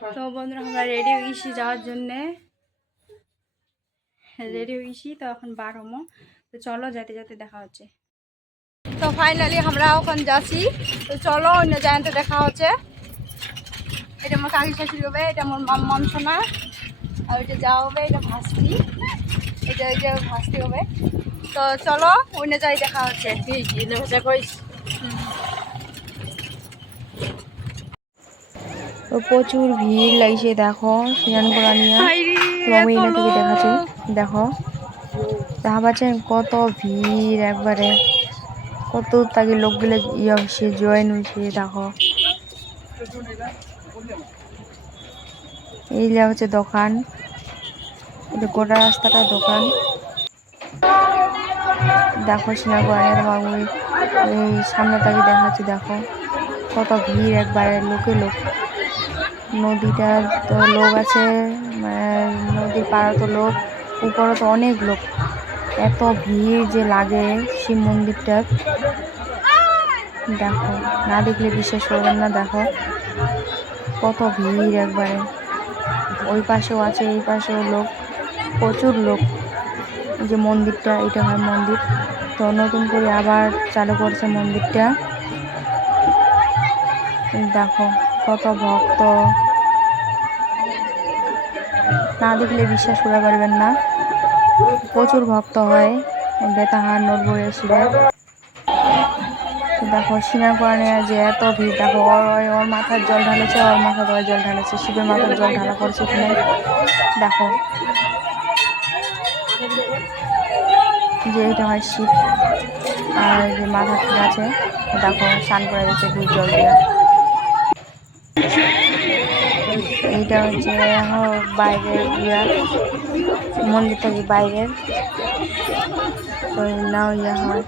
তো বন্ধুরা আমরা রেডি হয়ে গেছি যাওয়ার জন্যে, রেডি হয়ে গেছি। তো এখন বার হবো, তো চলো যেতে যেতে দেখা হচ্ছে। তো ফাইনালি আমরা ওখানে যাচ্ছি, তো চলো অন্য জায়গাতে দেখা হচ্ছে। এটা আমার কাকি শাশুড়ি হবে, এটা আমার মাম সোনা, আর ওইটা যাওয়া হবে, এটা ভাস্তি, এটা ভাস্তি হবে। তো চলো অন্য জায়গায় দেখা হচ্ছে। তো প্রচুর ভিড় লাগছে, দেখো স্নান করা নিয়ে। আমি এনে থেকে দেখাচ্ছি, দেখো দেখা পাচ্ছেন কত ভিড়, একবারে কত তাকে লোকগুলো ইয়ে হয়েছে, জয়েন হয়েছে। দেখো এইটা হচ্ছে দোকান, এটা গোটা রাস্তাটা দোকান। দেখো সিনাগড়ের বাবু এই সামনে তাকে দেখাচ্ছি, দেখো কত ভিড়, একবারে লোকে লোক। নদীটা তো লোক আছে, নদীর পাড়া তো লোক, উপরে তো অনেক লোক। এত ভিড় যে লাগে শিব মন্দিরটার, দেখো না দেখলে বিশ্বাস করবেন না। দেখো কত ভিড়, একবারে ওই পাশেও আছে, এই পাশেও লোক, প্রচুর লোক। এই যে মন্দিরটা, এটা হয় মন্দির, তো নতুন করে আবার চালু করছে মন্দিরটা। দেখো কত ভক্ত, না দেখলে বিশ্বাস করতে পারবেন না। প্রচুর ভক্ত হয় বেতাহার নড়বড়ে শিবে। দেখো সিনাকোয়ানে যে এত ভিড়, দেখো ওর মাথার জল ঢালেছে, ওর মাথার জল ঢালেছে, শিবের মাথার জল ঢালা করছে এখানে। দেখো যে এটা হয় শিব, আর যে মাথা ঠিক আছে, দেখো স্নান করে যাচ্ছে গুড় জল দিয়ে। এইটা হচ্ছে বাইরের ইয়া, মন্দির থেকে বাইরের। তো নাও ইয়া হয়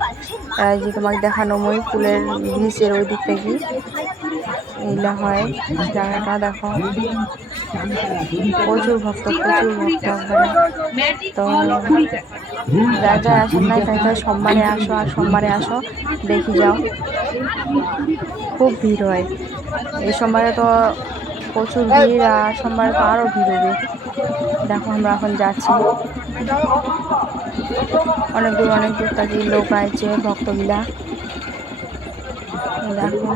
যে তোমাকে দেখানো মই ফুলের ব্রিজের ওই দিক থেকে এইলা হয় জায়গাটা। দেখো প্রচুর ভক্ত, প্রচুর ভক্ত। তো যা যা আসেন নাই তাই তো সোমবারে আসো, আর সোমবারে আসো দেখি যাও, খুব ভিড় হয়। এই সোমবারে তো প্রচুর ভিড়, আর সোমবারে তো আরও ভিড় হবে। দেখো আমরা এখন যাচ্ছি, অনেক দূর থেকে লোক আইছে, ভক্তগুলা। দেখো